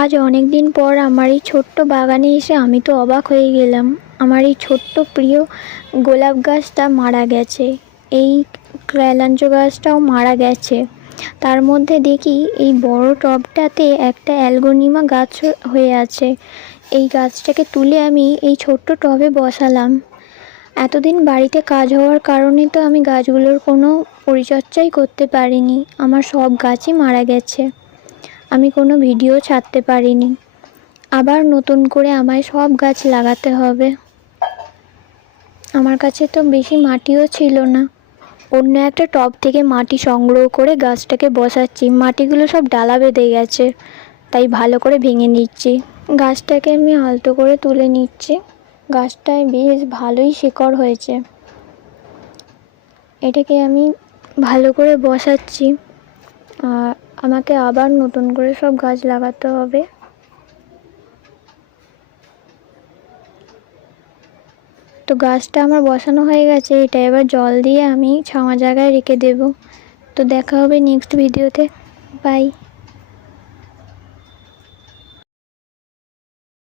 আজ অনেক দিন পর আমার এই ছোট্ট বাগানে এসে আমি তো অবাক হয়ে গেলাম। আমার এই ছোট্ট প্রিয় গোলাপ গাছটা মারা গেছে, এই ক্র্যালাঞ্চ গাছটাও মারা গেছে। তার মধ্যে দেখি এই বড় টবটাতে একটা অ্যালগোনিমা গাছ হয়ে আছে। এই গাছটাকে তুলে আমি এই ছোট্ট টবে বসালাম। এতদিন বাড়িতে কাজ হওয়ার কারণে তো আমি গাছগুলোর কোনো পরিচর্যাই করতে পারিনি। আমার সব গাছই মারা গেছে, আমি কোনো ভিডিও ছাড়তে পারিনি। আবার নতুন করে আমায় সব গাছ লাগাতে হবে। আমার কাছে তো বেশি মাটিও ছিল না। অন্য একটা টব থেকে মাটি সংগ্রহ করে গাছটাকে বসাচ্ছি। মাটিগুলো সব ডালা বেঁধে গেছে, তাই ভালো করে ভেঙে নিচ্ছি। গাছটাকে আমি আলতো করে তুলে নিচ্ছি। গাছটায় বেশ ভালোই শিকড় হয়েছে। এটাকে আমি ভালো করে বসাচ্ছি। আর আমাকে আবার নতুন করে সব গাছ লাগাতে হবে। তো গাছটা আমার বসানো হয়ে গেছে, এটা এবার জল দিয়ে আমি ছাওয়া জায়গায় রেখে দেব। তো দেখা হবে নেক্সট ভিডিওতে। বাই।